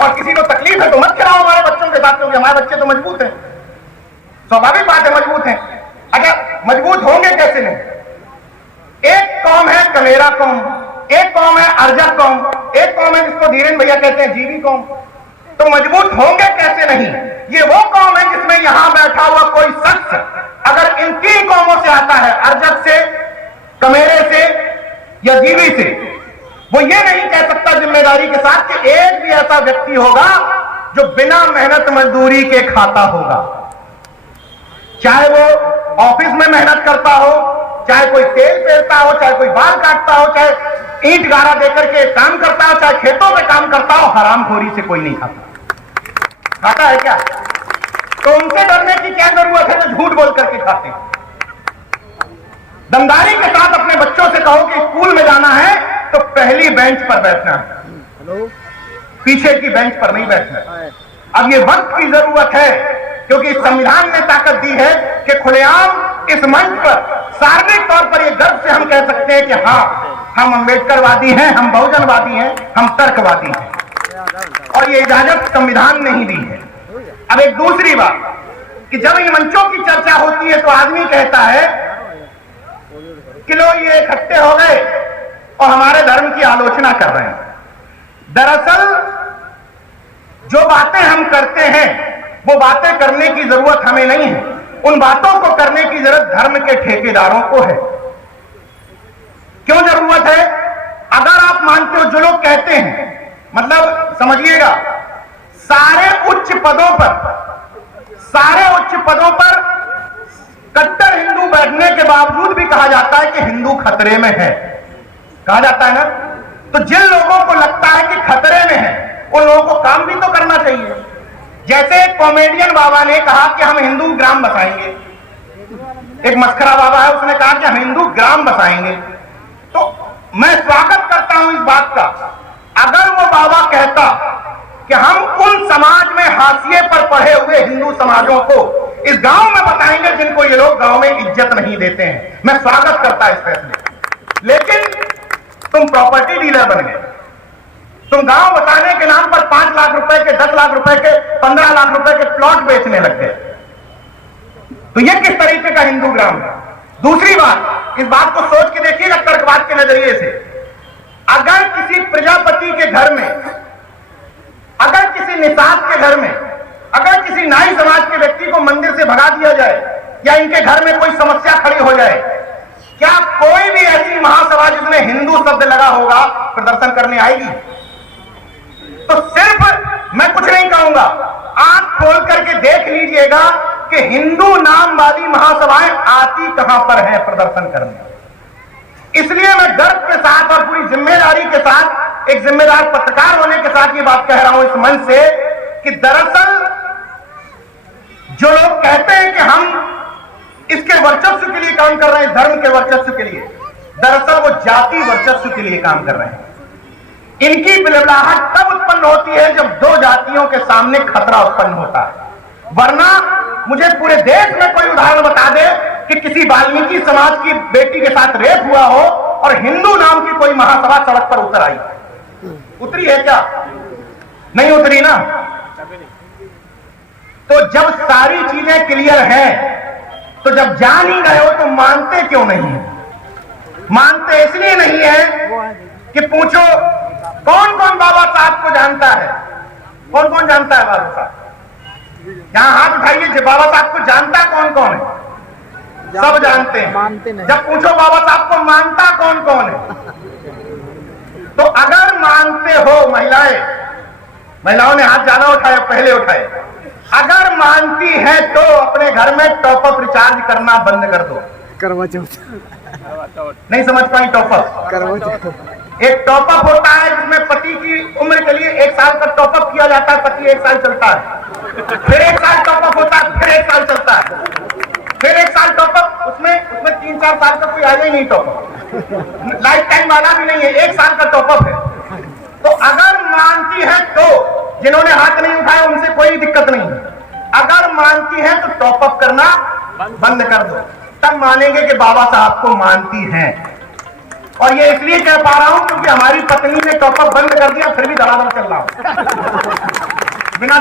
और किसी को तकलीफ है तो मत खिलाओ हमारे बच्चों के साथ, क्योंकि हमारे बच्चे तो मजबूत हैं, स्वाभाविक बात है मजबूत हैं। अच्छा, मजबूत होंगे कैसे नहीं? एक कौम है कमेरा कौम, एक कौम है अर्जक कौम, एक कौम है जिसको धीरेन्द्र भैया कहते हैं जीवी कौम। तो मजबूत होंगे कैसे नहीं? ये वो कौम है जिसमें यहां बैठा हुआ कोई शख्स अगर इन तीन कौमों से आता है, अर्जक से, कमेरे से या जीवी से, वो ये नहीं कह सकता जिम्मेदारी के साथ कि एक भी ऐसा व्यक्ति होगा जो बिना मेहनत मजदूरी के खाता होगा। चाहे वो ऑफिस में मेहनत करता हो, चाहे कोई तेल पेरता हो, चाहे कोई बाल काटता हो, चाहे ईंट गारा देकर के काम करता हो, चाहे खेतों में काम करता हो, हरामखोरी से कोई नहीं खाता। खाता है क्या? तो उनसे डरने की क्या जरूरत है जो झूठ बोल करके खाते हैं? दमदारी के साथ अपने बच्चों से कहो कि स्कूल में जाना है तो पहली बेंच पर बैठना है, पीछे की बेंच पर नहीं बैठना है। अब ये वक्त की जरूरत है, क्योंकि संविधान ने ताकत दी है कि खुलेआम इस मंच पर सार्वजनिक तौर पर ये गर्व से हम कह सकते हैं कि हाँ, हम अम्बेडकरवादी हैं, हम बहुजनवादी हैं, हम तर्कवादी हैं, और ये इजाजत संविधान ने ही दी है। अब एक दूसरी बात कि जब इन मंचों की चर्चा होती है तो आदमी कहता है कि लोग ये इकट्ठे हो गए और हमारे धर्म की आलोचना कर रहे हैं। दरअसल जो बातें हम करते हैं वो बातें करने की जरूरत हमें नहीं है, उन बातों को करने की जरूरत धर्म के ठेकेदारों को है। क्यों जरूरत है? अगर आप मानते हो, जो लोग कहते हैं, मतलब समझिएगा, सारे उच्च पदों पर कट्टर हिंदू बैठने के बावजूद भी कहा जाता है कि हिंदू खतरे में है, कहा जाता है ना। तो जिन लोगों को लगता है कि खतरे में है, उन लोगों को काम भी तो करना चाहिए। जैसे एक कॉमेडियन बाबा ने कहा कि हम हिंदू ग्राम बसाएंगे, एक मस्खरा बाबा है, उसने कहा कि हम हिंदू ग्राम बसाएंगे। तो मैं स्वागत करता हूं इस बात का। अगर वो बाबा कहता कि हम उन समाज में हाशिए पर पढ़े हुए हिंदू समाजों को इस गांव में बताएंगे जिनको ये लोग गांव में इज्जत नहीं देते हैं, मैं स्वागत करता इस फैसले। लेकिन तुम प्रॉपर्टी डीलर बन गए, तुम गांव बताने के नाम पर 5 लाख रुपए के, 10 लाख रुपए के, 15 लाख रुपए के प्लॉट बेचने लग गए। तो ये किस तरीके का हिंदू ग्राम है? दूसरी बात, इस बात को सोच के देखिएगा तर्कवाद के नजरिए से। अगर किसी प्रजापति के घर में, अगर किसी निषाद के घर में, अगर किसी नाई समाज के व्यक्ति को मंदिर से भगा दिया जाए या इनके घर में कोई समस्या खड़ी हो जाए, क्या कोई भी ऐसी महासभा जिसमें हिंदू शब्द लगा होगा प्रदर्शन करने आएगी? तो सिर्फ मैं कुछ नहीं कहूंगा, आंख खोल करके देख लीजिएगा कि हिंदू नाम वाली महासभाएं आती कहां पर है प्रदर्शन करने। इसलिए मैं गर्व के साथ और पूरी जिम्मेदारी के साथ, एक जिम्मेदार पत्रकार होने के साथ ये बात कह रहा हूं इस मंच से कि दरअसल जो लोग कहते हैं कि हम इसके वर्चस्व के लिए काम कर रहे हैं, धर्म के वर्चस्व के लिए, दरअसल वो जाति वर्चस्व के लिए काम कर रहे हैं। इनकी बिलबिलाहट तब उत्पन्न होती है जब दो जातियों के सामने खतरा उत्पन्न होता है। वरना मुझे पूरे देश में कोई उदाहरण बता दे कि किसी वाल्मीकि समाज की बेटी के साथ रेप हुआ हो और हिंदू नाम की कोई महासभा सड़क पर उतर आई। उतरी है क्या? नहीं उतरी ना। तो जब सारी चीजें क्लियर हैं, तो जब जान ही गए हो तो मानते क्यों नहीं? मानते इसलिए नहीं है कि पूछो कौन कौन बाबा साहब को जानता है? कौन कौन जानता है बाबा साहब? यहां हाथ उठाइए, बाबा साहब को जानता कौन कौन है? सब जानते हैं। जब पूछो बाबा साहब को मानता कौन कौन है? तो अगर मानते हो, महिलाओं ने हाथ ज्यादा उठाया, पहले उठाए। अगर मानती है तो अपने घर में टॉप अप रिचार्ज करना बंद कर दो। करवा चौथ नहीं समझ पाई? टॉप अप, करवा चौथ एक टॉप अप होता है जिसमें पति की उम्र के लिए 1 साल का टॉप अप किया जाता है, पति 1 साल चलता है, फिर 1 साल टॉप अप होता है, फिर 1 साल चलता है, फिर 1 साल टॉप अप, उसमें 3-4 साल का कोई आया ही नहीं टॉप अप, लाइफ टाइम वाला भी नहीं है, 1 साल का टॉप अप है। तो अगर मानती है तो, जिन्होंने हाथ नहीं उठाया उनसे कोई दिक्कत नहीं है, अगर मानती है तो टॉप अप करना बंद कर दो, तब मानेंगे कि बाबा साहब को मानती हैं। और ये इसलिए कह पा रहा हूं क्योंकि हमारी पत्नी ने टॉप अप बंद कर दिया, फिर भी धड़ाधड़ चल रहा हूं।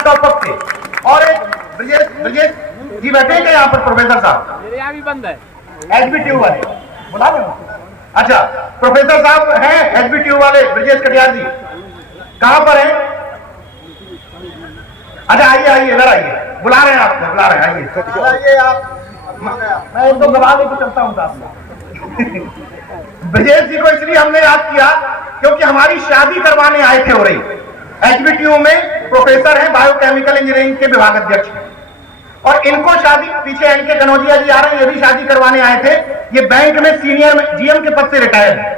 टॉपअप थे, और एक ब्रजेश ब्रजेश जी बैठे हैं यहाँ पर, प्रोफेसर साहब मेरे यहाँ भी बंद है, HBTU वाले, बुला लो। अच्छा, प्रोफेसर साहब हैं HBTU वाले, ब्रजेश कटियार जी कहाँ पर हैं? अच्छा आइए आइए, इधर आइए, बुला रहे हैं आपको, बुला रहे हैं, आइए आप। मैं एक दो गवाह लेकर चलता हूँ साहब। ब्रजेश जी को इसलिए हमने याद किया क्योंकि हमारी शादी करवाने आए थे हो रही। HBTU में प्रोफेसर हैं, बायोकेमिकल इंजीनियरिंग के विभाग अध्यक्ष हैं, और इनको शादी, पीछे एनके कनौजिया जी आ रहे हैं, ये भी शादी करवाने आए थे। ये बैंक में सीनियर GM के पद से रिटायर है।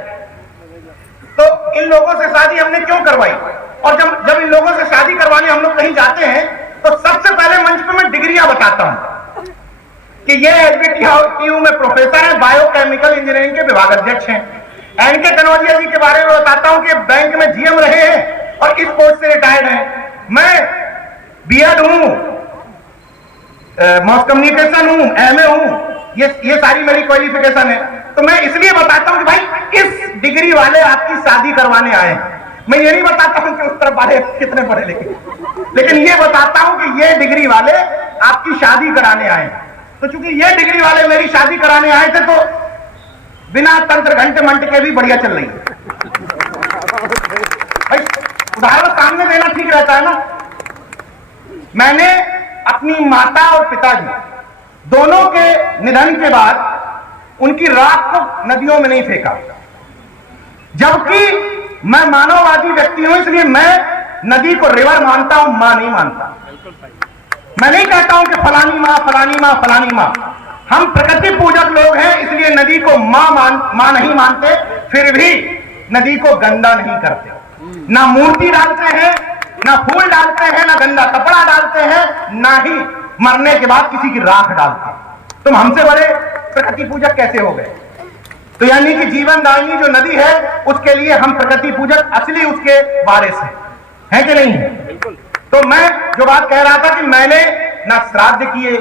तो इन लोगों से शादी हमने क्यों करवाई? और जब इन लोगों से शादी करवाने हम लोग कहीं जाते हैं तो सबसे पहले मंच पे मैं डिग्रियां बताता हूं कि ये HBTU में प्रोफेसर है, बायोकेमिकल इंजीनियरिंग के विभाग अध्यक्ष हैं। एनके कनौजिया जी के बारे में बताता हूं कि बैंक में GM रहे हैं और इस पोस्ट से रिटायर्ड हैं। मैं B.Ed हूं, मास कम्युनिकेशन हूं, MA हूं, ये सारी मेरी क्वालिफिकेशन है। तो मैं इसलिए बताता हूं कि भाई इस डिग्री वाले आपकी शादी करवाने आए हैं। मैं ये नहीं बताता हूं कि उस तरफ वाले कितने पढ़े लिखे, लेकिन ये बताता हूं कि ये डिग्री वाले आपकी शादी कराने आए हैं। तो चूंकि ये डिग्री वाले मेरी शादी कराने आए थे तो बिना तंत्र घंटे मंट के भी बढ़िया चल रही है। भाई उदाहरण सामने देना ठीक रहता है ना। मैंने अपनी माता और पिताजी दोनों के निधन के बाद उनकी राख को नदियों में नहीं फेंका, जबकि मैं मानववादी व्यक्ति हूं, इसलिए मैं नदी को रिवर मानता हूं, मां नहीं मानता। मैं नहीं कहता हूं कि फलानी मां फलानी मां फलानी मां। हम प्रकृति पूजक लोग हैं, इसलिए नदी को मां नहीं मानते, फिर भी नदी को गंदा नहीं करते। ना मूर्ति डालते हैं, ना फूल डालते हैं, ना गंदा कपड़ा डालते हैं, ना ही मरने के बाद किसी की राख डालते हैं। तुम हमसे बड़े प्रकृति पूजक कैसे हो गए? तो यानी कि जीवन दायिनी जो नदी है उसके लिए हम प्रकृति पूजक असली उसके वारिस हैं कि नहीं है? तो मैं जो बात कह रहा था कि मैंने ना श्राद्ध किए,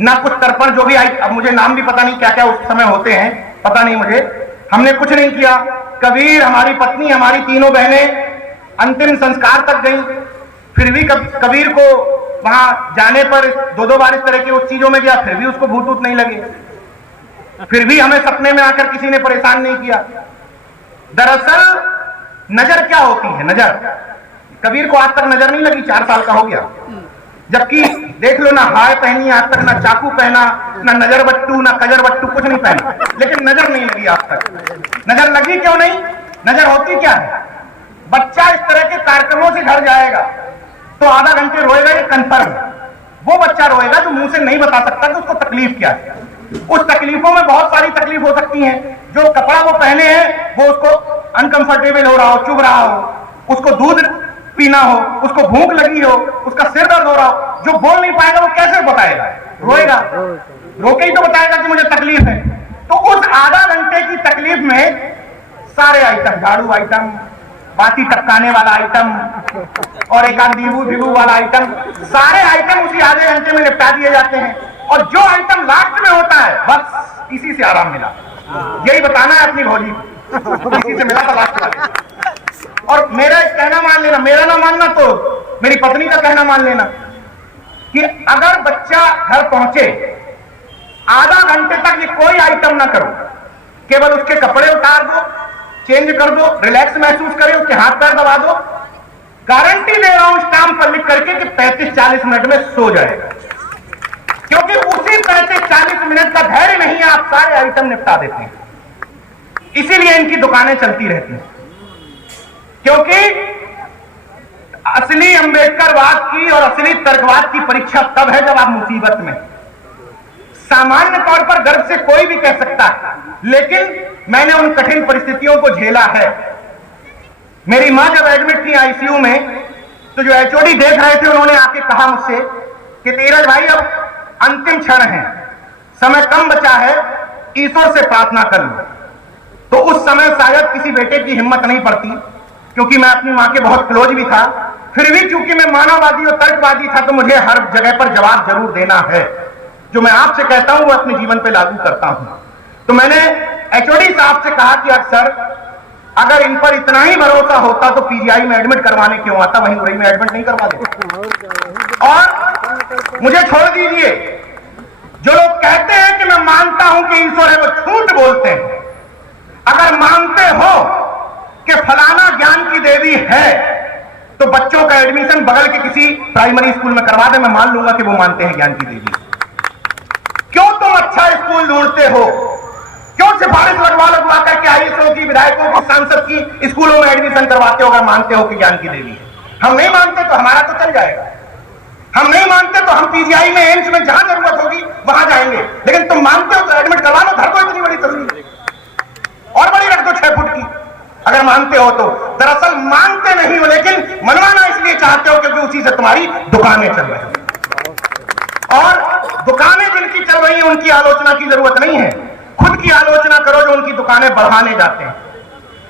ना कुछ तर्पण जो भी आई, अब मुझे नाम भी पता नहीं क्या क्या उस समय होते हैं, पता नहीं मुझे, हमने कुछ नहीं किया। कबीर, हमारी पत्नी, हमारी तीनों बहनें अंतिम संस्कार तक गई, फिर भी कबीर को वहां जाने पर 2-2 बार इस तरह की उस चीजों में गया, फिर भी उसको भूत नहीं लगे, फिर भी हमें सपने में आकर किसी ने परेशान नहीं किया। दरअसल नजर क्या होती है? नजर, कबीर को आज तक नजर नहीं लगी, 4 साल का हो गया, जबकि देख लो ना हाय पहनी आज तक, ना चाकू पहना, ना नजर बट्टू, ना कजर बट्टू, कुछ नहीं पहना, लेकिन नजर नहीं लगी आज तक। नजर लगी क्यों नहीं? नजर होती क्या है? बच्चा इस तरह के कार्यक्रमों से घर जाएगा तो आधा घंटे रोएगा, ये कन्फर्म। वो बच्चा रोएगा जो मुंह से नहीं बता सकता कि उसको तकलीफ क्या है। उस तकलीफों में बहुत सारी तकलीफ हो सकती है। जो कपड़ा वो पहने हैं वो उसको अनकंफर्टेबल हो रहा हो, चुभ रहा हो, उसको दूध पीना हो, उसको भूख लगी हो, उसका सिर दर्द हो रहा हो, जो बोल नहीं पाएगा वो कैसे बताएगा? रोएगा, रो के ही तो बताएगा कि मुझे तकलीफ है। तो उस आधा घंटे की तकलीफ में सारे आइटम, झाड़ू आइटम, बाती टपकाने वाला आइटम और एक आध नींबू वाला आइटम, सारे आइटम उसी आधे घंटे में निपटा दिए जाते हैं। और जो आइटम लास्ट में होता है बस इसी से आराम मिला, यही बताना है अपनी भौजी को, इसी से मिला था लास्ट में। और मेरा एक कहना मान लेना, मेरा ना मानना तो मेरी पत्नी का कहना मान लेना कि अगर बच्चा घर पहुंचे आधा घंटे तक ये कोई आइटम ना करो, केवल उसके कपड़े उतार दो, चेंज कर दो, रिलैक्स महसूस करे, उसके हाथ पैर दबा दो, गारंटी दे रहा हूं स्टाम्प पर लिख करके कि 35-40 मिनट में सो जाएगा। क्योंकि उसी 35-40 मिनट का धैर्य नहीं है, आप सारे आइटम निपटा देते हैं। इसीलिए इनकी दुकानें चलती रहती हैं, क्योंकि असली अंबेडकरवाद की और असली तर्कवाद की परीक्षा तब है जब आप मुसीबत में। सामान्य तौर पर गर्व से कोई भी कह सकता है, लेकिन मैंने उन कठिन परिस्थितियों को झेला है। मेरी मां जब एडमिट थी ICU में, तो जो HOD देख रहे थे उन्होंने आके कहा मुझसे कि धीरज भाई अब अंतिम क्षण है, समय कम बचा है, ईश्वर से प्रार्थना कर लो। तो उस समय शायद किसी बेटे की हिम्मत नहीं पड़ती, क्योंकि मैं अपनी मां के बहुत क्लोज भी था। फिर भी चूंकि मैं मानववादी और तर्कवादी था तो मुझे हर जगह पर जवाब जरूर देना है। जो मैं आपसे कहता हूं वो अपने जीवन पे लागू करता हूं। तो मैंने HOD साहब से कहा कि सर अगर इन पर इतना ही भरोसा होता तो पीजीआई में एडमिट करवाने क्यों आता, वहीं उरई में एडमिट नहीं करवा देते। और मुझे छोड़ दीजिए, जो लोग कहते हैं कि मैं मानता हूं कि ईश्वर है, वो झूठ बोलते हैं। अगर मानते हो कि फलाना ज्ञान की देवी है तो बच्चों का एडमिशन बगल के किसी प्राइमरी स्कूल में करवा दे, मैं मान लूंगा कि वो मानते हैं ज्ञान की देवी। क्यों तुम अच्छा स्कूल ढूंढते हो? क्यों सिफारिश लगवा करके आईएएसओ की, विधायकों की, सांसद की स्कूलों में एडमिशन करवाते हो अगर मानते हो कि ज्ञान की देवी है? हम नहीं मानते तो हमारा तो चल जाएगा। हम नहीं मानते तो हम पीजीआई में, एम्स में जहां जरूरत होगी वहां जाएंगे। लेकिन तुम मानते हो तो एडमिट करवा लो, धर दो इतनी बड़ी तस्वीर और बड़ी रख दो 6 फुट की, अगर मानते हो तो। दरअसल मानते नहीं हो, लेकिन मनवाना इसलिए चाहते हो क्योंकि उसी से तुम्हारी दुकानें चल रही हैं। और दुकानें जिनकी चल रही हैं उनकी आलोचना की जरूरत नहीं है, खुद की आलोचना करो जो उनकी दुकानें बढ़ाने जाते हैं।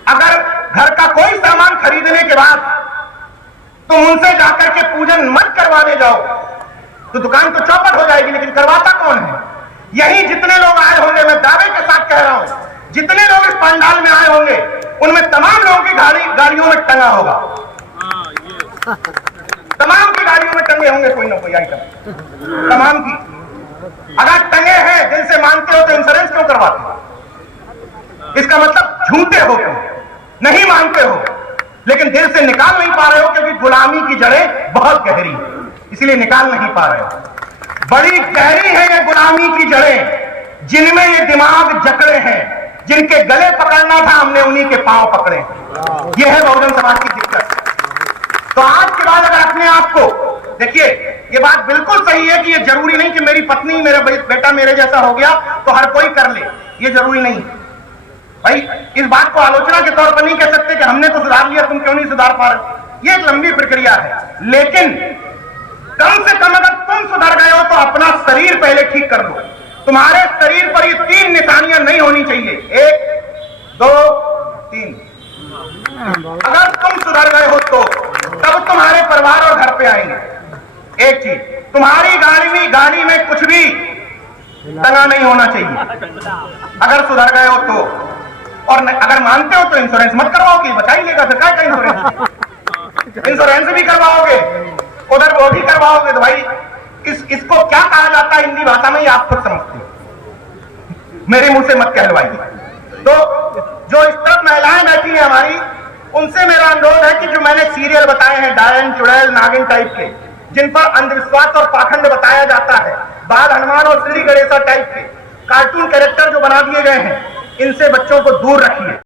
अगर घर का कोई सामान खरीदने के बाद तुम उनसे जाकर के पूजन मत करवाने जाओ तो दुकान तो चौपट हो जाएगी, लेकिन करवाता कौन है? यही जितने लोग आए होंगे, मैं दावे के साथ कह रहा हूं, जितने लोग इस पंडाल में आए होंगे उनमें तमाम लोगों की गाड़ियों में टंगा होगा, तमाम की गाड़ियों में टंगे होंगे कोई ना कोई आइटम, तमाम की। अगर टंगे हैं, दिल से मानते हो तो इंश्योरेंस क्यों करवाते हो? इसका मतलब झूठे हो तुम, नहीं मानते हो लेकिन दिल से निकाल नहीं पा रहे हो क्योंकि गुलामी की जड़ें बहुत गहरी है, इसलिए निकाल नहीं पा रहे हो। बड़ी गहरी है ये गुलामी की जड़ें, जिनमें ये दिमाग जकड़े हैं, जिनके गले पकड़ना था हमने उन्हीं के पांव पकड़े। ये है बहुजन समाज की दिक्कत। तो आज के बाद अगर अपने आप को देखिए, ये बात बिल्कुल सही है कि ये जरूरी नहीं कि मेरी पत्नी, मेरा बेटा मेरे जैसा हो गया तो हर कोई कर ले, ये जरूरी नहीं भाई। इस बात को आलोचना के तौर पर नहीं कह सकते कि हमने तो सुधार लिया, तुम क्यों नहीं सुधार पा रहे। ये एक लंबी प्रक्रिया है, लेकिन कम से कम अगर तुम सुधर गए हो तो अपना शरीर पहले ठीक कर लो। तुम्हारे शरीर पर ये 3 निशानियां नहीं होनी चाहिए, 1 2 3। अगर तुम सुधर गए हो तो तब तुम्हारे परिवार और घर पे आएंगे। एक चीज, तुम्हारी गाड़ी में कुछ भी टंगा नहीं होना चाहिए अगर सुधर गए हो तो। और अगर मानते हो तो इंश्योरेंस मत करवाओगे, बचा ही लेगा फिर क्या इंश्योरेंस। इंश्योरेंस भी करवाओगे, उधर वो भी करवाओगे तो भाई इसको क्या कहा जाता है हिंदी भाषा में, ये आप खुद समझते हो, मेरे मुंह से मत कहलवाइए। तो जो इस तरफ महिलाएं बैठी हैं हमारी, उनसे मेरा अनुरोध है कि जो मैंने सीरियल बताए हैं डायन, चुड़ैल, नागिन टाइप के, जिन पर अंधविश्वास और पाखंड बताया जाता है, बाल हनुमान और श्री गणेशा टाइप के कार्टून कैरेक्टर जो बना दिए गए हैं, इनसे बच्चों को दूर रखिए।